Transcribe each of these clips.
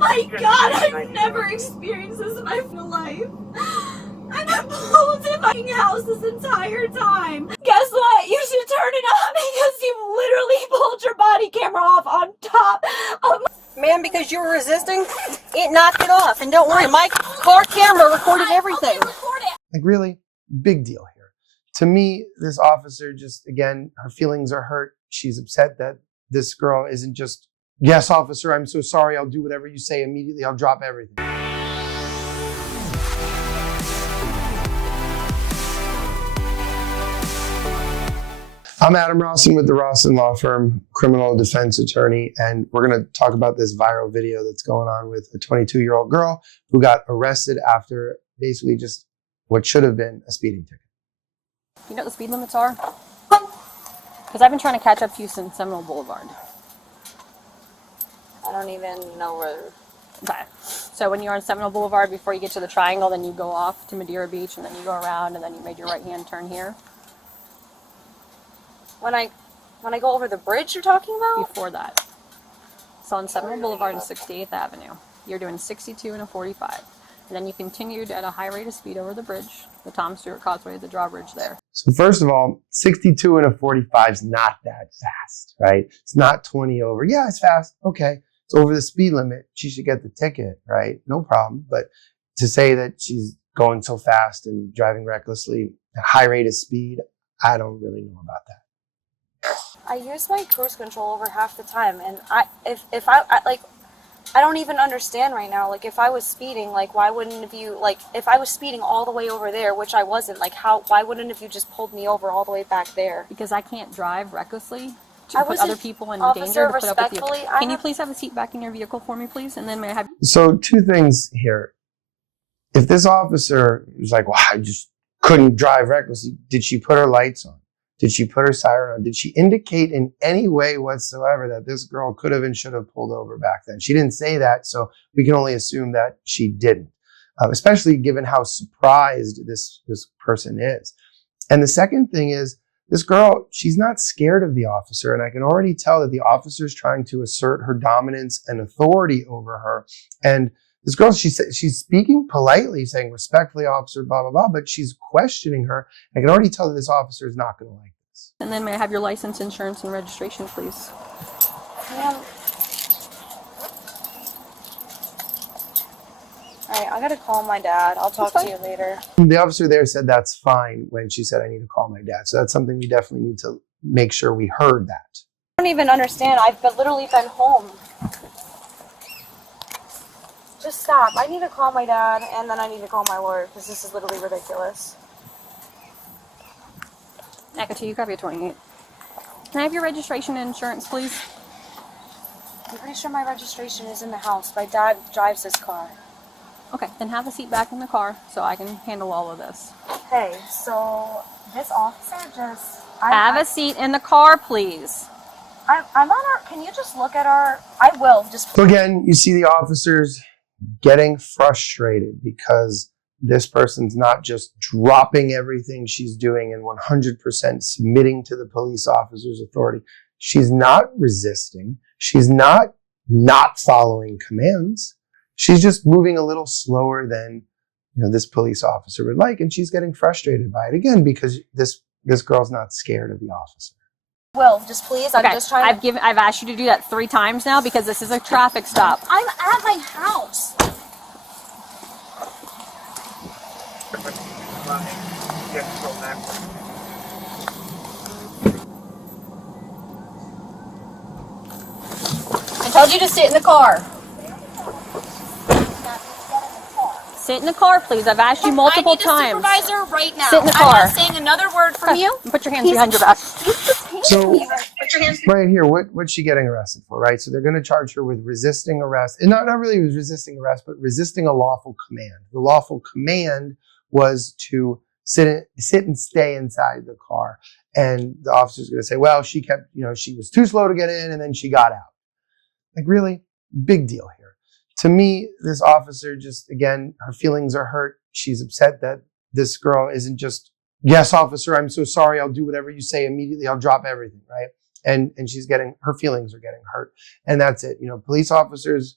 my God, I've never experienced this in my life. I've been pulled in my house this entire time. Guess what? You should turn it on because you literally pulled your body camera off on top of my... Ma'am, because you were resisting, it knocked it off. And don't worry, my car camera recorded everything. Okay, record it. Like, really? Big deal here. To me, this officer just, again, her feelings are hurt. She's upset that this girl isn't just, yes, officer, I'm so sorry. I'll do whatever you say immediately. I'll drop everything. I'm Adam Rossen with the Rossen Law Firm, criminal defense attorney, and we're going to talk about this viral video that's going on with a 22-year-old girl who got arrested after basically just what should have been a speeding ticket. You know what the speed limits are? Because I've been trying to catch up to you since Seminole Boulevard. I don't even know where. Okay. So when you're on Seminole Boulevard, before you get to the triangle, then you go off to Madeira Beach, and then you go around, and then you made your right-hand turn here. When I go over the bridge you're talking about? Before that. So on Seminole Boulevard and 68th Avenue, you're doing 62 and a 45. And then you continued at a high rate of speed over the bridge, the Tom Stewart Causeway, the drawbridge there. So first of all, 62 and a 45 is not that fast, right? It's not 20 over. Yeah, it's fast. Okay. It's over the speed limit. She should get the ticket, right? No problem. But to say that she's going so fast and driving recklessly at high rate of speed, I don't really know about that. I use my cruise control over half the time, and if I don't even understand right now. Like, if I was speeding, like, why wouldn't have you, like, if I was speeding all the way over there, which I wasn't, like, why wouldn't have you just pulled me over all the way back there? Because I can't drive recklessly to put other people in danger to put up with you. Can you please have a seat back in your vehicle for me, please? And then may I have... So two things here. If this officer was like, well, I just couldn't drive recklessly, did she put her lights on? Did she put her siren on? Did she indicate in any way whatsoever that this girl could have and should have pulled over back then? She didn't say that, so we can only assume that she didn't, especially given how surprised this person is. And the second thing is, this girl, she's not scared of the officer, and I can already tell that the officer is trying to assert her dominance and authority over her. And this girl, she's speaking politely, saying, respectfully, officer, blah, blah, blah, but she's questioning her. I can already tell that this officer is not going to like this. And then may I have your license, insurance, and registration, please? Ma'am. Alright, I gotta call my dad. I'll talk to you later. The officer there said that's fine when she said, I need to call my dad. So that's something we definitely need to make sure we heard that. I don't even understand. I've literally been home. Just stop. I need to call my dad, and then I need to call my lawyer, because this is literally ridiculous. Echo 2, copy 28. Can I have your registration and insurance, please? I'm pretty sure my registration is in the house. My dad drives this car. Okay, then have a seat back in the car so I can handle all of this. Hey, so this officer just... Have a seat in the car, please. I'm on our... Can you just look at our... I will. Just... So again, you see the officers getting frustrated because this person's not just dropping everything she's doing and 100% submitting to the police officer's authority. She's not resisting. She's not following commands. She's just moving a little slower than, you know, this police officer would like, and she's getting frustrated by it again because this girl's not scared of the officer. Will, just please. I'm just trying to... I've asked you to do that 3 times now because this is a traffic stop. I'm at my house. I told you to sit in the car. Sit in the car, please. I've asked you multiple times. I need a supervisor right now. Sit in the car. I'm not saying another word from you. Put your hands behind your back. So right here, what's she getting arrested for, right? So they're going to charge her with resisting arrest. And not really with resisting arrest, but resisting a lawful command. The lawful command was to sit and stay inside the car. And the officer's going to say, well, she kept, you know, she was too slow to get in and then she got out. Like, really? Big deal here. To me, this officer just, again, her feelings are hurt. She's upset that this girl isn't just, yes, officer, I'm so sorry. I'll do whatever you say immediately. I'll drop everything, right? And she's getting, her feelings are getting hurt. And that's it. You know, police officers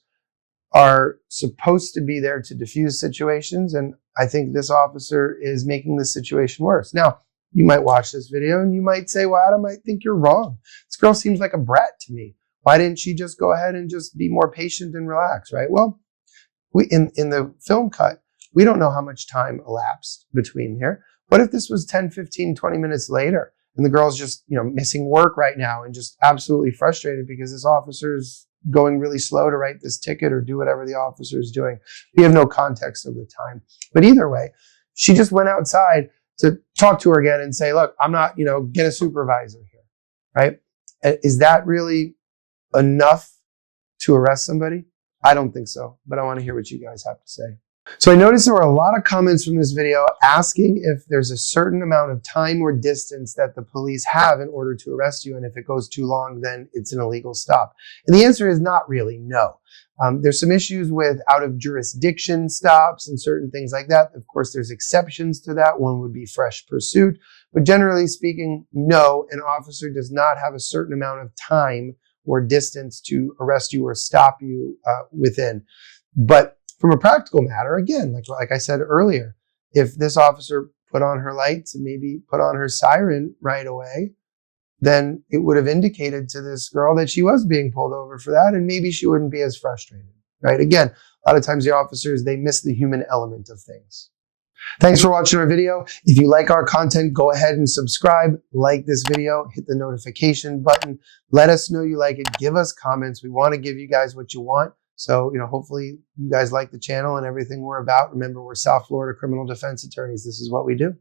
are supposed to be there to diffuse situations, and I think this officer is making the situation worse. Now, you might watch this video and you might say, well, Adam, I think you're wrong. This girl seems like a brat to me. Why didn't she just go ahead and just be more patient and relax, right? Well, in the film cut, we don't know how much time elapsed between here. What if this was 10, 15, 20 minutes later and the girl's just, missing work right now and just absolutely frustrated because this officer's going really slow to write this ticket or do whatever the officer is doing. We have no context of the time. But either way, she just went outside to talk to her again and say, look, I'm not, get a supervisor here, right? Is that really enough to arrest somebody? I don't think so, but I want to hear what you guys have to say. So I noticed there were a lot of comments from this video asking if there's a certain amount of time or distance that the police have in order to arrest you, and if it goes too long, then it's an illegal stop. And the answer is not really no. There's some issues with out of jurisdiction stops and certain things like that. Of course, there's exceptions to that. One would be fresh pursuit. But generally speaking, no, an officer does not have a certain amount of time or distance to arrest you or stop you within. But from a practical matter, again, like I said earlier, if this officer put on her lights and maybe put on her siren right away, then it would have indicated to this girl that she was being pulled over for that, and maybe she wouldn't be as frustrated, right? Again, a lot of times the officers, they miss the human element of things. Thanks for watching our video. If you like our content, go ahead and subscribe, like this video, hit the notification button. Let us know you like it. Give us comments. We want to give you guys what you want. So, hopefully you guys like the channel and everything we're about. Remember, we're South Florida criminal defense attorneys. This is what we do.